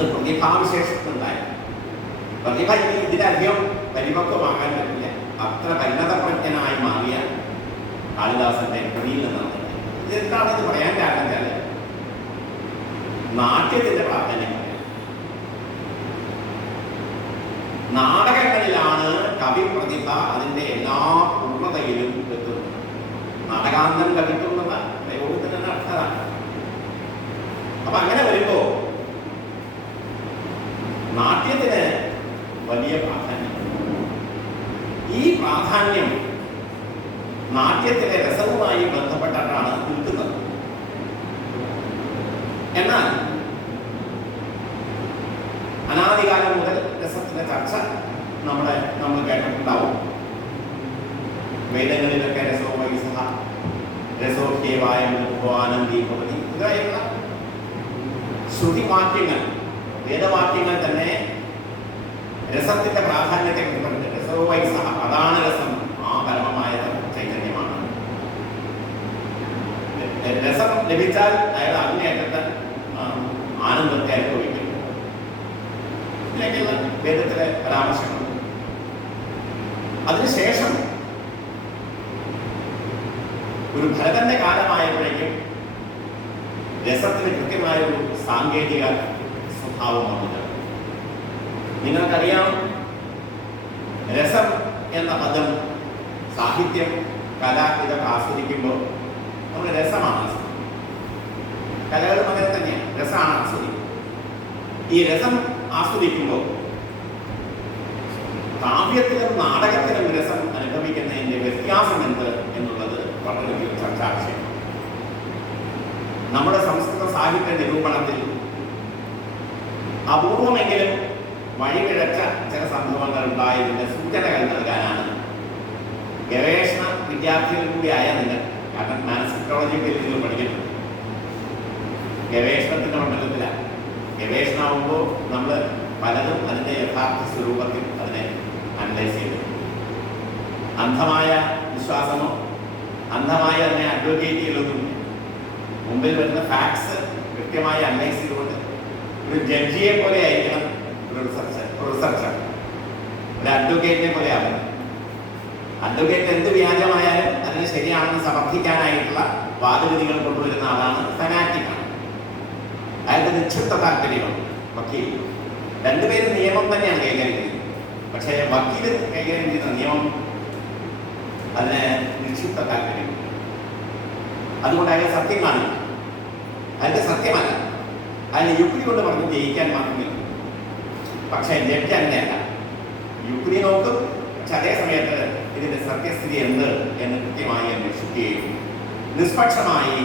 അത് പ്രതിഭാവിശേഷത്തിനുണ്ടായിരുന്നു. പ്രതിഭ ഇനി ഇതിലധികം പരിപക്വമാകാൻ പറ്റില്ല. അത്ര പരിണതപ്രജ്ഞനായി മാറിയ കാളിദാസന്റെ കൃതിയിൽ നിന്നാണ്. ഇതെന്താണ് ഇത് പറയാൻ കാരണം വെച്ചാൽ നാട്യത്തിന്റെ പ്രാധാന്യം. നാടകങ്ങളിലാണ് കവി പ്രതിഭ അതിന്റെ എല്ലാ പൂർണ്ണതയിലും എത്തുന്നത്. നാടകാന്തം കവിത്വം എന്ന പ്രയോഗത്തിന് തന്നെ അർത്ഥമാണ്. അപ്പൊ അങ്ങനെ വരുമ്പോ നാട്യത്തിന് വലിയ പ്രാധാന്യം. ഈ പ്രാധാന്യം നാട്യത്തിലെ രസവുമായി ബന്ധപ്പെട്ടിട്ടാണ് നിൽക്കുന്നത്. എന്നാൽ അനാദികാലം മുതൽ രസത്തിന്റെ ചർച്ച നമ്മൾ കേട്ടിട്ടുണ്ടാവും. വേദങ്ങളിലൊക്കെ രസോ വൈസഹ, രസോഹ്യേവായ ആനന്ദി ഭവതി ഇതായുള്ള ശ്രുതിവാക്യങ്ങൾ, വേദവാക്യങ്ങൾ തന്നെ രസത്തിന്റെ പ്രാധാന്യത്തെ കുറിച്ചുണ്ട്. രസോ വൈസഹ, അതാണ് രസം, ആ പരമമായ ചൈതന്യമാണ്. രസം ലഭിച്ചാൽ അയാൾ അങ്ങേയറ്റത്തെ ആനന്ദത്തെ അനുഭവിക്കുന്നു. ഇതിലേക്കുള്ള വേദത്തിലെ പരാമർശങ്ങൾ. അതിനുശേഷം ഒരു ഭരതന്റെ കാലമായപ്പോഴേക്കും രസത്തിന് കൃത്യമായൊരു സാങ്കേതിക സ്വഭാവം വന്നത്. നിങ്ങൾക്കറിയാം, രസം എന്ന പദം സാഹിത്യം, കല ഇതൊക്കെ ആസ്വദിക്കുമ്പോൾ നമ്മൾ രസമാണ് ആസ്വദിക്കുന്നത്. കലകളും അങ്ങനെ തന്നെയാണ്, രസമാണ് ആസ്വദിക്കുന്നത്. ഈ രസം ആസ്വദിക്കുമ്പോൾ കാവ്യത്തിലും നാടകത്തിലും രസം അനുഭവിക്കുന്നതിൻ്റെ വ്യത്യാസം എന്ത് എന്നുള്ളത് വളരെ ചർച്ചാ വിഷയമാണ്. നമ്മുടെ സംസ്കൃത സാഹിത്യ നിരൂപണത്തിൽ അപൂർവമെങ്കിലും വഴിപിഴച്ച ചില സംഭവങ്ങൾ ഉണ്ടായതിൻ്റെ സൂചനകൾ നൽകാനാണ് ഗവേഷണ വിദ്യാർത്ഥികൾ കൂടിയായ നിങ്ങൾ, കാരണം മാനസിക്കോളജി ഫീൽഡിൽ പഠിക്കുന്നുണ്ട്, ഗവേഷണത്തിൻ്റെ മണ്ഡലത്തിലാണ്. ഗവേഷണമാകുമ്പോൾ നമ്മൾ പലതും അതിൻ്റെ യഥാർത്ഥ സ്വരൂപത്തിൽ അതിനെ അനലൈസ് ചെയ്തു. അന്ധമായ വിശ്വാസമോ അന്ധമായി അതിനെ അഡ്വക്കേറ്റ് ചെയ്യലൊന്നുമില്ല. മുമ്പിൽ വരുന്ന ഫാക്ട്സ് കൃത്യമായി അനലൈസ് ചെയ്തുകൊണ്ട് ഒരു ജഡ്ജിയെ പോലെ ആയിരിക്കണം ഒരു റിസർച്ചർ, ഒരു അഡ്വക്കേറ്റിനെ പോലെ ആവണം. അഡ്വക്കേറ്റ് എന്ത് വ്യാജമായാലും അതിന് ശരിയാണെന്ന് സമർത്ഥിക്കാനായിട്ടുള്ള വാദഗതികൾ കൊണ്ടുവരുന്ന ആളാണ് ഫനാറ്റിക്കാണ്. അയാൾക്ക് നിക്ഷിപ്ത താല്പര്യമാണ്. വക്കീൽ രണ്ടുപേരും നിയമം തന്നെയാണ് കൈകാര്യം ചെയ്യുന്നത്. പക്ഷേ വക്കീൽ കൈകാര്യം ചെയ്യുന്ന നിയമം അതിന് നിക്ഷിപ്ത താല്പര്യം. അതുകൊണ്ട് അയാൾ സത്യം കാണില്ല, അയാൾക്ക് സത്യമല്ല, അതിന് യുക്തി കൊണ്ട് പറഞ്ഞ് ജയിക്കാൻ മാത്രമേ. പക്ഷേ ജഡ്ജ് അങ്ങനെയല്ല, യുക്തി നോക്കും, പക്ഷെ അതേ സമയത്ത് ഇതിന്റെ സത്യസ്ഥിതി എന്ത് എന്ന് കൃത്യമായി അന്വേഷിക്കുകയും നിഷ്പക്ഷമായി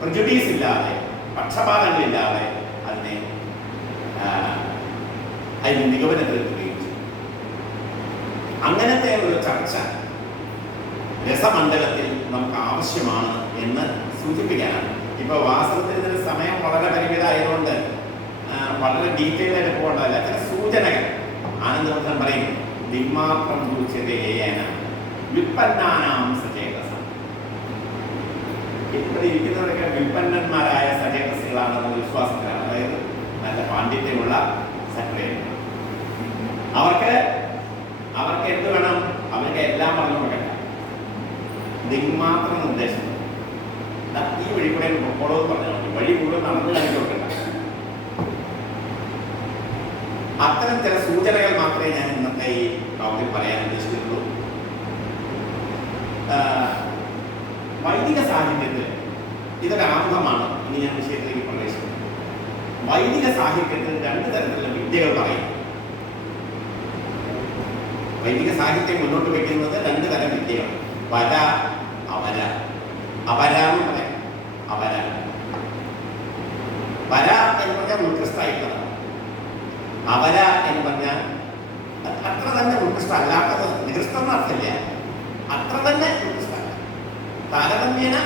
പ്രിജുഡീസ് ഇല്ലാതെ, പക്ഷപാതങ്ങളില്ലാതെ അതിനെ അതിന് നിഗമനത്തിലെത്തുകയും ചെയ്യും. അങ്ങനത്തെ ഒരു ചർച്ച രസമണ്ഡലത്തിൽ നമുക്ക് ആവശ്യമാണ് എന്ന് സൂചിപ്പിക്കാനാണ്. ഇപ്പോൾ വാസ്തവത്തിൽ ഇതിന് സമയം വളരെ പരിമിതമായതുകൊണ്ട് വളരെ ഡീറ്റെയിൽ ആയിട്ട് പോകേണ്ടതല്ല. ചില സൂചനകൾ ആനന്ദവർദ്ധൻ പറയും. ദിഗ്മാത്രം സൂച്യതയേന വിൽപ്പന്നാനാം സചേതസ. ഇവിടെ ഇരിക്കുന്നവരൊക്കെ വിൽപ്പന്നന്മാരായ സചേതസുകളാണെന്ന വിശ്വാസത്തിലാണ്. അതായത് നല്ല പാണ്ഡിത്യമുള്ള സെക്രട്ടറി. അവർക്ക് എന്ത് വേണം? അവർക്ക് എല്ലാം പറഞ്ഞു കൊടുക്കണ്ട. ദിഗ്മാത്രം നിർദ്ദേശം ഈ വഴി കൂടെ പൊക്കോളൂ പറഞ്ഞാൽ മതി, വഴി മുഴുവൻ നടന്നു കാണിച്ചു കൊടുക്കണ്ട. അത്തരം ചില സൂചനകൾ മാത്രമേ ഞാൻ ഇന്നത്തെ ഈ ടോപ്പിൽ പറയാൻ ഉദ്ദേശിച്ചിട്ടുള്ളൂ. വൈദിക സാഹിത്യത്തിൽ ഇതൊരു ആമുഖമാണ്. ഇനി ഞാൻ വിഷയത്തിലേക്ക് പ്രവേശിക്കും. വൈദിക സാഹിത്യത്തിൽ രണ്ട് തരത്തിലുള്ള വിദ്യകൾ പറയും. വൈദിക സാഹിത്യം മുന്നോട്ട് വയ്ക്കുന്നത് രണ്ട് തരം വിദ്യയാണ്. വര, അവര. അവര എന്ന് പറയാം. അവര വര എന്ന് പറഞ്ഞാൽ ഉത്കൃഷ്ടമായിട്ടുള്ളതാണ്. അവര എന്ന് പറഞ്ഞാൽ അത്ര തന്നെ ഉത്കൃഷ്ട അല്ലാത്തത്. നികൃഷ്ടം അർത്ഥമില്ല, അത്ര തന്നെ ഉത്കൃഷ്ടമല്ല. താരതമ്യേന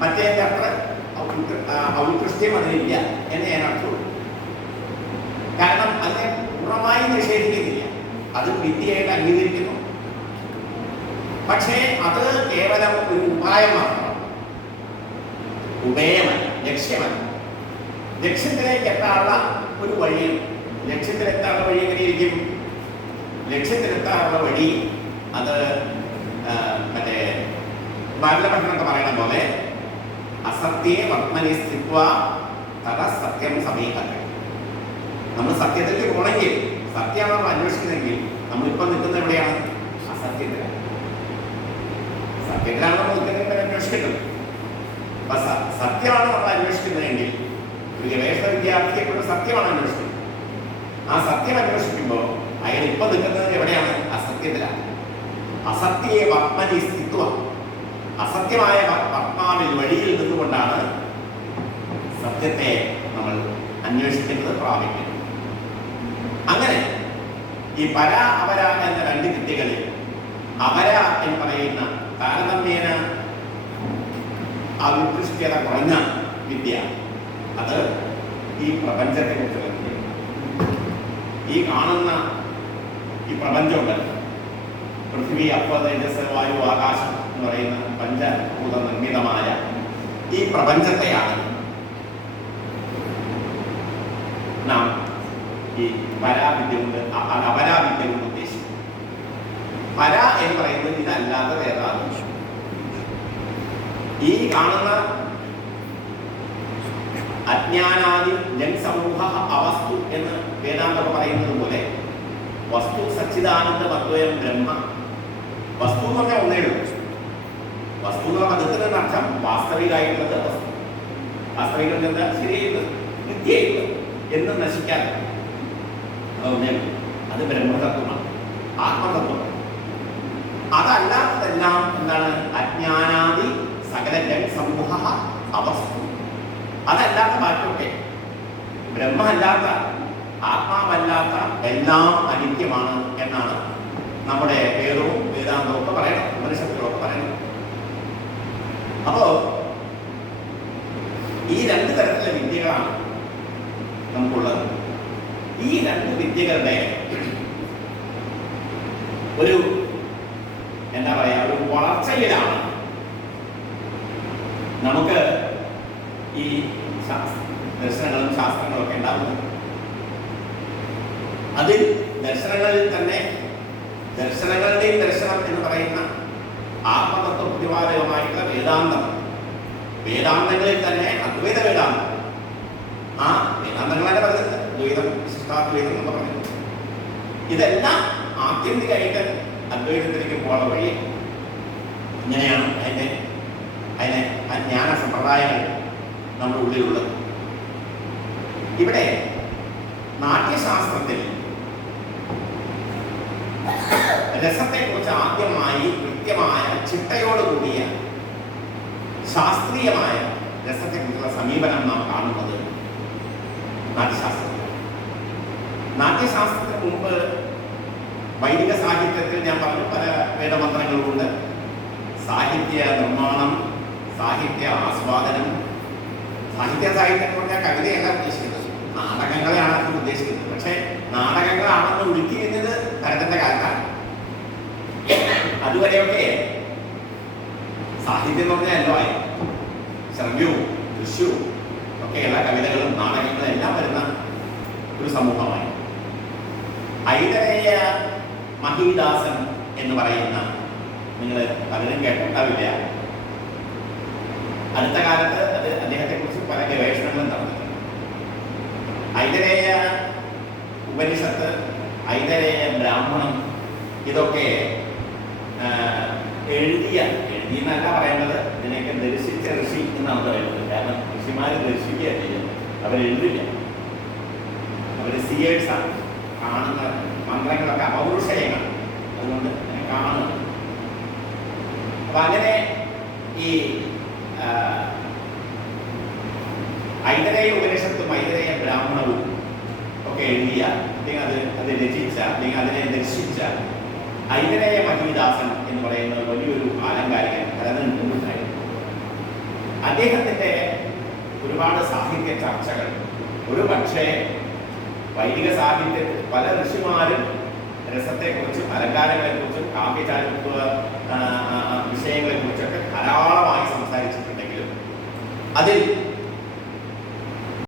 മറ്റേ അത്ര ഔത്കൃഷ്ട്യം അതിനില്ല എന്ന് ഞാൻ അർത്ഥമുള്ളൂ. കാരണം അതിനെ പൂർണ്ണമായി നിഷേധിക്കുന്നില്ല, അത് വിദ്യയായിട്ട് അംഗീകരിക്കുന്നു. പക്ഷേ അത് കേവലം ഒരു ഉപായം മാത്രമാണ്, ഉപേയമല്ല, ലക്ഷ്യമല്ല. ലക്ഷ്യത്തിലേക്ക് എത്താനുള്ള ഒരു വഴിയും. ലക്ഷ്യത്തിലെത്താനുള്ള വഴി എങ്ങനെയിരിക്കും? ലക്ഷ്യത്തിലെത്താനുള്ള വഴി അത് മറ്റേ ബാലഭട്ടനൊക്കെ പറയുന്ന പോലെ അസത്യേ പത്മനി സ്ഥിത്വ തഥ സത്യം സമീപത്തെ. നമ്മൾ സത്യത്തിലേക്ക് പോകണമെങ്കിൽ, സത്യമാണ് നമ്മൾ അന്വേഷിക്കുന്നതെങ്കിൽ, നമ്മളിപ്പം നിൽക്കുന്നത് എവിടെയാണ്? അസത്യത്തിലാണ്. സത്യത്തിലാണ് നമ്മൾ നിൽക്കുന്നത്, അന്വേഷിക്കേണ്ടത്. അപ്പൊ സത്യമാണ് നമ്മൾ അന്വേഷിക്കുന്നതെങ്കിൽ, ഒരു ഗവേഷണ വിദ്യാർത്ഥിയെ കൊണ്ട് സത്യമാണ് അന്വേഷിക്കുന്നത്. ആ സത്യം അന്വേഷിക്കുമ്പോൾ അയാൾ ഇപ്പൊ നിൽക്കുന്നത് എവിടെയാണ്? അസത്യത്തിലാണ്. അസത്യയെ പത്മനി സ്ഥിത്വ, അസത്യമായ പത്മാവിൽ വഴിയിൽ നിന്നുകൊണ്ടാണ് സത്യത്തെ നമ്മൾ അന്വേഷിക്കുന്നത്, പ്രാപിക്കുന്നത്. അങ്ങനെ ഈ പര അപര എന്ന രണ്ട് വിദ്യകളിൽ അപര എന്ന് പറയുന്ന താരതമ്യേന അവികൃഷ്ട്യത കുറഞ്ഞ വിദ്യ, അത് ഈ പ്രപഞ്ചത്തെ കുറിച്ചുള്ള വിദ്യ. ഈ കാണുന്ന ഈ പ്രപഞ്ചമുണ്ടല്ലോ, പൃഥ്വി, അപ്പ, തേജസ്, വായു, ആകാശം എന്ന് പറയുന്ന പഞ്ചഭൂത നിർമ്മിതമായ ഈ പ്രപഞ്ചത്തെയാണ് നാം ഈ പരാവിദ്യ കൊണ്ട് അപരാവിദ്യ കൊണ്ട് ഉദ്ദേശിക്കുന്നത്. പര എന്ന് പറയുന്നത് ഇതല്ലാതെ വേറെ ഈ കാണുന്ന അജ്ഞാനാദി ജൻസമൂഹ അവസ്തു എന്ന് വേദാന്തം പറയുന്നത് പോലെ വസ്തു സച്ചിദാനന്ദ മദ്വയം ബ്രഹ്മ. വസ്തു എന്ന് പറഞ്ഞാൽ ഒന്നേ ഉള്ളൂ. വസ്തു എന്ന പദത്തിന് അർത്ഥം വാസ്തവികമായിട്ടുള്ളത് വസ്തു. വാസ്തവികം എന്താ? ശരിയായിട്ടുള്ളത്, നിത്യമായിട്ടുള്ളത്, എന്നും നശിക്കാതെ ഒന്നേ ഉള്ളൂ. അത് ബ്രഹ്മതത്വമാണ്, ആത്മതത്വമാണ്. അതല്ലാത്തതെല്ലാം എന്താണ്? അജ്ഞാനാദി സകല ജൻസമൂഹ അവസ്തു. അതല്ലാത്ത ബാക്കിയൊക്കെ ബ്രഹ്മമല്ലാത്ത, ആത്മാവല്ലാത്ത എല്ലാം അനിത്യമാണ് എന്നാണ് നമ്മുടെ വേദവും വേദാന്തവും ഒക്കെ പറയണം, ഉപനിഷത്തുകളൊക്കെ പറയണം. അപ്പോ ഈ രണ്ട് തരത്തിലുള്ള വിദ്യകളാണ് നമുക്കുള്ളത്. ഈ രണ്ട് വിദ്യകളുടെ ഒരു എന്താ പറയാ, ഒരു വളർച്ചയിലാണ് നമുക്ക് ഈ ദർശനങ്ങളും ശാസ്ത്രങ്ങളും ഒക്കെ ഉണ്ടാകുന്നത്. അതിൽ ദർശനങ്ങളിൽ തന്നെ ദർശനങ്ങളുടെയും ദർശനം എന്ന് പറയുന്ന ആത്മതത്വ പ്രതിപാദകമായിട്ടുള്ള വേദാന്തം, വേദാന്തങ്ങളിൽ തന്നെ അദ്വൈത വേദാന്തം, ആ വേദാന്തങ്ങളെ പറഞ്ഞത് ദ്വൈതം, വിശിഷ്ടാദ്വൈതം എന്ന് പറഞ്ഞു. ഇതെല്ലാം ആത്യന്തികമായിട്ട് അദ്വൈതത്തിലേക്ക് പോകാനുള്ള വഴി. ഇങ്ങനെയാണ് അതിനെ ആ ജ്ഞാന സമ്പ്രദായങ്ങൾ നമ്മുടെ ഉള്ളിലുള്ളത്. ഇവിടെ നാട്യശാസ്ത്രത്തിൽ രസത്തെക്കുറിച്ച് ആദ്യമായി കൃത്യമായ ചിട്ടയോടുകൂടിയ ശാസ്ത്രീയമായ രസത്തെക്കുറിച്ചുള്ള സമീപനം നാം കാണുന്നത് നാട്യശാസ്ത്രത്തിൽ. നാട്യശാസ്ത്രത്തിന് മുമ്പ് വൈദിക സാഹിത്യത്തിൽ ഞാൻ പറഞ്ഞു പല വേദമന്ത്രങ്ങളുണ്ട്. സാഹിത്യ നിർമ്മാണം, സാഹിത്യ ആസ്വാദനം. സാഹിത്യം എന്ന് പറഞ്ഞാൽ കവിതയല്ല ഉദ്ദേശിക്കുന്നത്, നാടകങ്ങളെയാണ് അതിന് ഉദ്ദേശിക്കുന്നത്. പക്ഷെ നാടകങ്ങളാണെന്ന് ഒഴുക്കിയിരുന്നത് ഭരതന്റെ കാലത്താണ്. അതുവരെയൊക്കെ സാഹിത്യം എന്ന് പറഞ്ഞാൽ എല്ലോ ആയി, ശ്രവ്യവും ദൃശ്യവും ഒക്കെയുള്ള കവിതകളും നാടകങ്ങളും എല്ലാം വരുന്ന ഒരു സമൂഹമായി. ഐതരേയ മഹീദാസൻ എന്ന് പറയുന്ന, നിങ്ങൾ പലരും കേട്ടിട്ടുണ്ടാവില്ല, അടുത്ത കാലത്ത് അത് അദ്ദേഹത്തെക്കുറിച്ച് പല ഗവേഷണങ്ങളും നടന്നിട്ടുണ്ട്. ഐതരേയ ഉപനിഷത്ത്, ഐതരേയ ബ്രാഹ്മണം, ഇതൊക്കെ എഴുതിയെന്നല്ല പറയേണ്ടത്, ഇതിനെയൊക്കെ ദർശിച്ച ഋഷി എന്നാണ് പറയുന്നത്. കാരണം ഋഷിമാർ ദർശിക്കുക ചെയ്യുന്നത്, അവരെഴുതില്ല, അവർ സിയേഴ്സാണ്. കാണുന്ന മന്ത്രങ്ങളൊക്കെ അപൗരുഷയങ്ങൾ, അതുകൊണ്ട് കാണുന്നു. അപ്പൊ അങ്ങനെ ഈ ഐതരേയ ഉപനിഷത്തും ഐതരേയ ബ്രാഹ്മണവും ഒക്കെ എഴുതിയ, അല്ലെങ്കിൽ അത് രചിച്ച, അല്ലെങ്കിൽ അതിനെ ദർശിച്ച ഐതരേയ മഹീദാസൻ എന്ന് പറയുന്ന വലിയൊരു ആലങ്കാരികൻ ഭരതനുണ്ടായിരുന്നു. അദ്ദേഹത്തിൻ്റെ ഒരുപാട് സാഹിത്യ ചർച്ചകൾ, ഒരു പക്ഷേ വൈദിക സാഹിത്യത്തിൽ പല ഋഷിമാരും രസത്തെക്കുറിച്ചും അലങ്കാരങ്ങളെക്കുറിച്ചും കാവ്യചാരിത്വ വിഷയങ്ങളെക്കുറിച്ചൊക്കെ ധാരാളമായി സംസാരിച്ചിട്ടുണ്ടെങ്കിലും അതിൽ